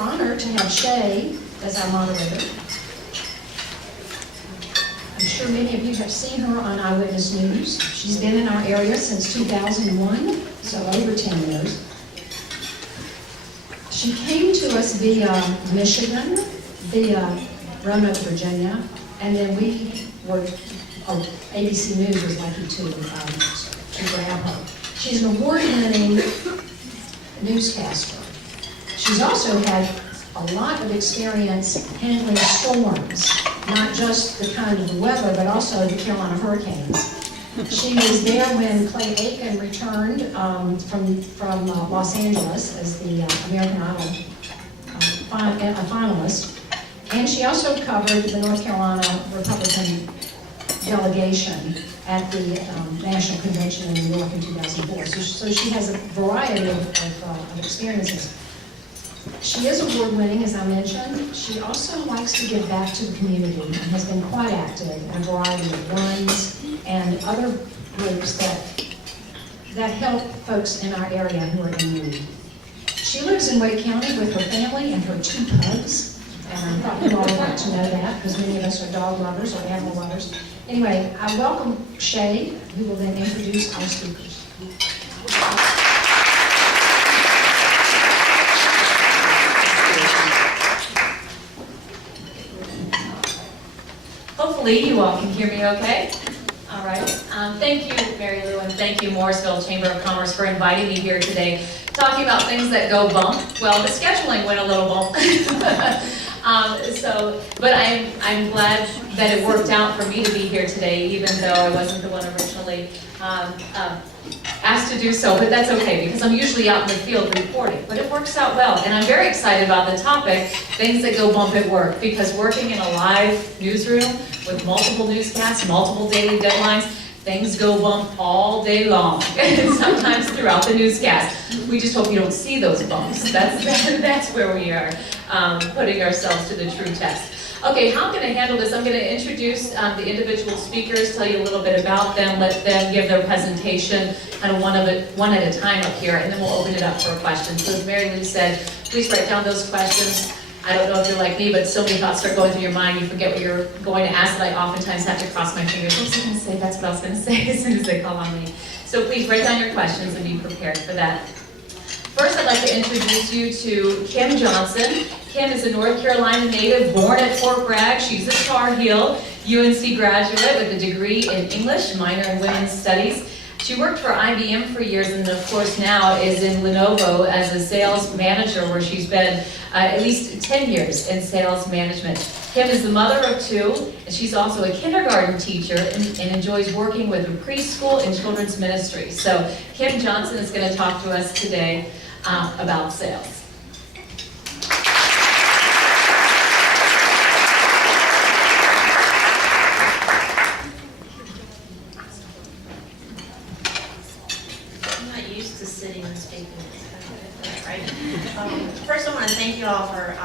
honored to have Shae as our moderator. I'm sure many of you have seen her on Eyewitness News. She's been in our area since 2001, so over 10 years. She came to us via Michigan, via Roanoke, Virginia, and then we were, ABC News was lucky to grab her. She's an award-winning newscaster. She's also had a lot of experience handling storms, not just the kind of the weather, but also the Carolina hurricanes. She was there when Clay Aiken returned from Los Angeles as the American Idol finalist, and she also covered the North Carolina Republican delegation at the National Convention in New York in 2004. So she has a variety of experiences. She is award-winning, as I mentioned. She also likes to give back to the community and has been quite active in a variety of runs and other groups that help folks in our area who are in need. She lives in Wake County with her family and her 2 pugs, and I thought you all would like to know that because many of us are dog lovers or animal lovers. Anyway, I welcome Shae, who will then introduce our speakers. Hopefully you all can hear me okay. All right. Thank you, Mary Lou, and thank you, Morrisville Chamber of Commerce, for inviting me here today, talking about things that go bump. Well, the scheduling went a little bump. But I'm glad that it worked out for me to be here today, even though I wasn't the one originally asked to do so, but that's okay because I'm usually out in the field reporting, but it works out well. And I'm very excited about the topic, things that go bump at work, because working in a live newsroom with multiple newscasts, multiple daily deadlines, things go bump all day long, and sometimes throughout the newscast. We just hope you don't see those bumps. That's where we are putting ourselves to the true test. Okay, how I'm going to handle this, I'm going to introduce the individual speakers, tell you a little bit about them, let them give their presentation, kind of one at a time up here, and then we'll open it up for questions. So as Mary Lou said, please write down those questions. I don't know if you're like me, but so many thoughts start going through your mind, you forget what you're going to ask, that I oftentimes have to cross my fingers. What was I going to say? That's what I was going to say as soon as they call on me. So please write down your questions and be prepared for that. First, I'd like to introduce you to Kim Johnson. Kim is a North Carolina native, born at Fort Bragg. She's a Tar Heel UNC graduate with a degree in English, minor in women's studies. She worked for IBM for years, and of course now is in Lenovo as a sales manager, where she's been at least 10 years in sales management. Kim is the mother of 2, and she's also a kindergarten teacher and enjoys working with a preschool and children's ministry. So Kim Johnson is going to talk to us today about sales. First, I want to thank you all for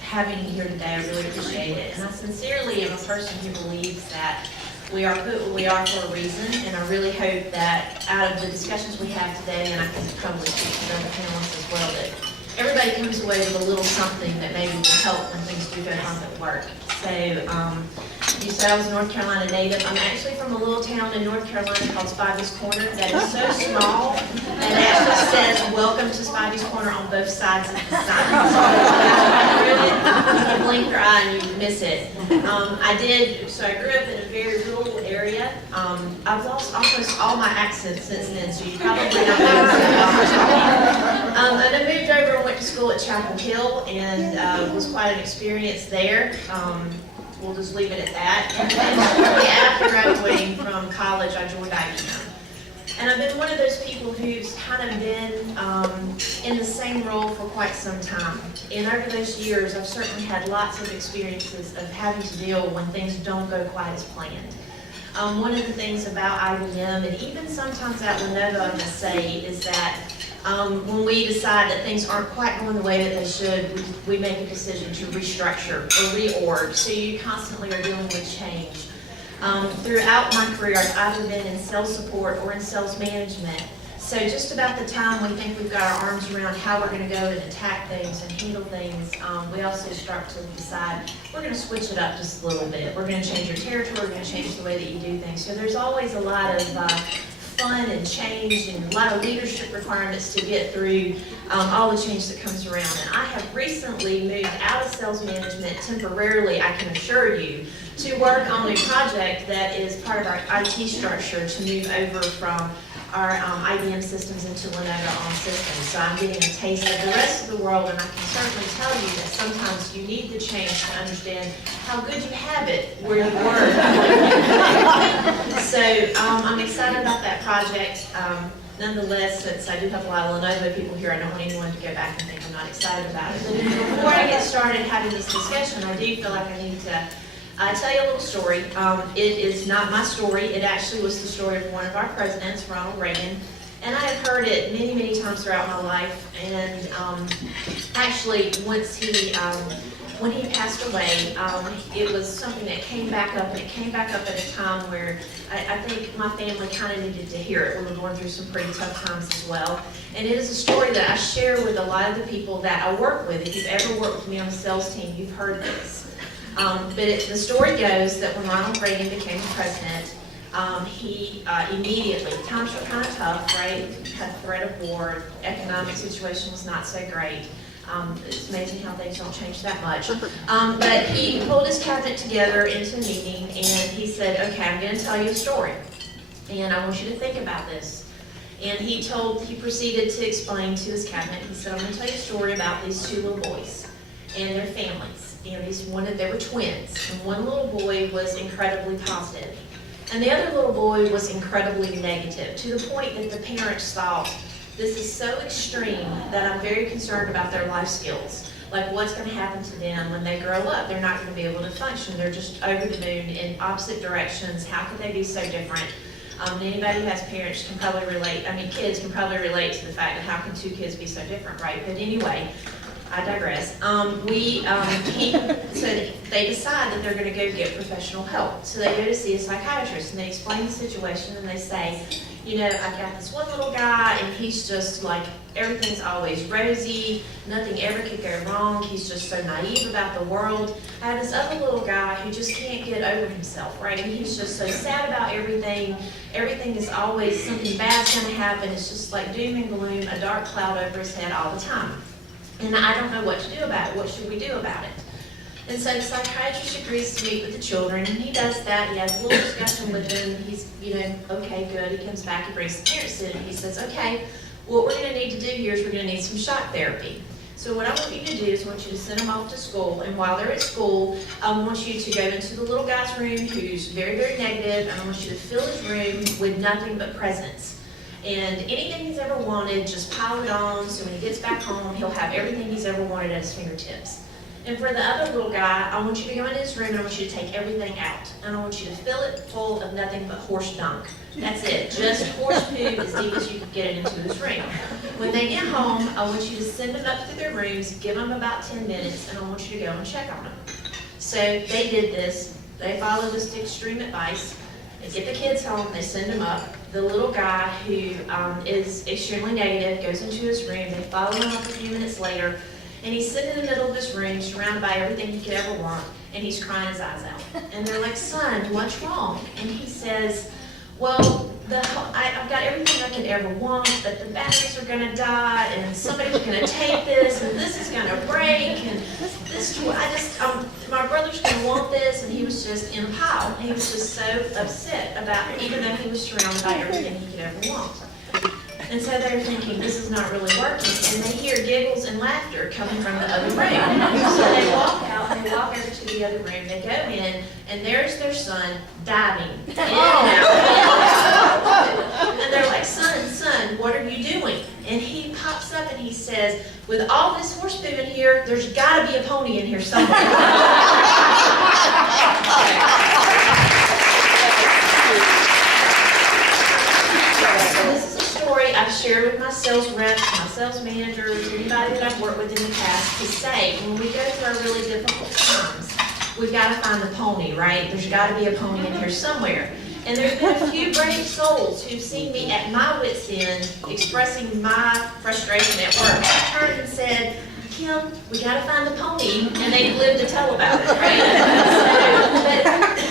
having me here today. I really appreciate it. And I sincerely am a person who believes that we are put where we are for a reason. And I really hope that out of the discussions we have today, and I can probably speak to the other panelists as well, that everybody comes away with a little something that maybe will help when things do go bump at work. So, you said I was a North Carolina native. I'm actually from a little town in North Carolina called Spivey's Corner that is so small that it actually says "Welcome to Spivey's Corner" on both sides of the sign. So you blink your eye and you miss it. So I grew up in a very rural area. I've lost almost all my accents since then, so you probably don't know and I moved over and went to school at Chapel Hill, and was quite an experience there. We'll just leave it at that. And then shortly after graduating from college, I joined IBM. And I've been one of those people who's kind of been in the same role for quite some time. And over those years, I've certainly had lots of experiences of having to deal when things don't go quite as planned. One of the things about IBM, and even sometimes at Lenovo, I must say, is that when we decide that things aren't quite going the way that they should, we make a decision to restructure or reorg. So you constantly are dealing with change. Throughout my career, I've either been in sales support or in sales management. So just about the time we think we've got our arms around how we're going to go and attack things and handle things, we also start to decide we're going to switch it up just a little bit. We're going to change your territory, we're going to change the way that you do things. So there's always a lot of fun and change and a lot of leadership requirements to get through all the change that comes around. And I have recently moved out of sales management temporarily, I can assure you, to work on a project that is part of our IT structure to move over from our IBM systems into Lenovo on systems. So I'm getting a taste of the rest of the world, and I can certainly tell you that sometimes you need the change to understand how good you have it where you were. So I'm excited about that project. Nonetheless, since I do have a lot of Lenovo people here, I don't want anyone to go back and think I'm not excited about it. But before I get started having this discussion, I do feel like I need to tell you a little story. It is not my story. It actually was the story of one of our presidents, Ronald Reagan. And I have heard it many, many times throughout my life. And actually, once when he passed away, it was something that came back up, and it came back up at a time where I think my family kind of needed to hear it. We were going through some pretty tough times as well. And it is a story that I share with a lot of the people that I work with. If you've ever worked with me on a sales team, you've heard this. But the story goes that when Ronald Reagan became president, he immediately, times were kind of tough, right? Had the threat of war, economic situation was not so great. It's amazing how things don't change that much. But he pulled his cabinet together into a meeting, and he said, okay, I'm going to tell you a story, and I want you to think about this. And he proceeded to explain to his cabinet, he said, I'm going to tell you a story about these two little boys and their families. And they were twins, and one little boy was incredibly positive, and the other little boy was incredibly negative, to the point that the parents thought, this is so extreme that I'm very concerned about their life skills. Like, what's going to happen to them when they grow up? They're not going to be able to function. They're just over the moon in opposite directions. How could they be so different? Anybody who has parents can probably relate. Kids can probably relate to the fact that how can two kids be so different, right? But anyway, I digress. So they decide that they're going to go get professional help. So they go to see a psychiatrist, and they explain the situation, and they say, I've got this one little guy, and he's just like, everything's always rosy, nothing ever could go wrong, he's just so naive about the world. I have this other little guy who just can't get over himself, right? And he's just so sad about everything. Everything is always, something bad's going to happen. It's just like doom and gloom, a dark cloud over his head all the time. And I don't know what to do about it. What should we do about it? And so the psychiatrist agrees to meet with the children, and he does that. He has a little discussion with them. He's, okay, good. He comes back and brings the parents in, and he says, okay, what we're going to need to do here is we're going to need some shock therapy. So what I want you to do is I want you to send them off to school, and while they're at school, I want you to go into the little guy's room who's very, very negative, and I want you to fill his room with nothing but presents. And anything he's ever wanted, just pile it on, so when he gets back home, he'll have everything he's ever wanted at his fingertips. And for the other little guy, I want you to go into his room, and I want you to take everything out. And I want you to fill it full of nothing but horse dung. That's it, just horse poop as deep as you can get it into his room. When they get home, I want you to send them up to their rooms, give them about 10 minutes, and I want you to go and check on them. So they did this. They followed this extreme advice. They get the kids home, they send them up. The little guy who is extremely negative goes into his room. They follow him up a few minutes later, and he's sitting in the middle of his room, surrounded by everything he could ever want, and he's crying his eyes out. And they're like, son, what's wrong? And he says, well, I've got everything I could ever want, but the batteries are going to die, and somebody's going to take this, and this is going to break, and this, my brother's going to want this, and he was just in a pile. He was just so upset about it, even though he was surrounded by everything he could ever want. And so they're thinking, this is not really working, and they hear giggles and laughter coming from the other room. So they walk out, they walk over to the other room, they go in, and there's their son diving in and out. And they're like, son, what are you doing? And he pops up and he says, with all this horse poop in here, there's got to be a pony in here somewhere. I've shared with my sales reps, my sales managers, anybody that I've worked with in the past, to say when we go through our really difficult times, we've got to find the pony, right? There's got to be a pony in here somewhere. And there's been a few brave souls who've seen me at my wit's end expressing my frustration at work, turned and said, Kim, we gotta find the pony, and they've lived to tell about it, right?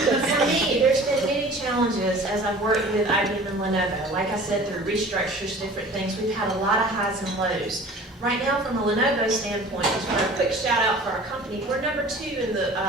So, but for me, there's been many challenges as I've worked with IBM and Lenovo. Like I said, through restructures, different things, we've had a lot of highs and lows. Right now, from a Lenovo standpoint, just for a quick shout out for our company, we're number 2 in the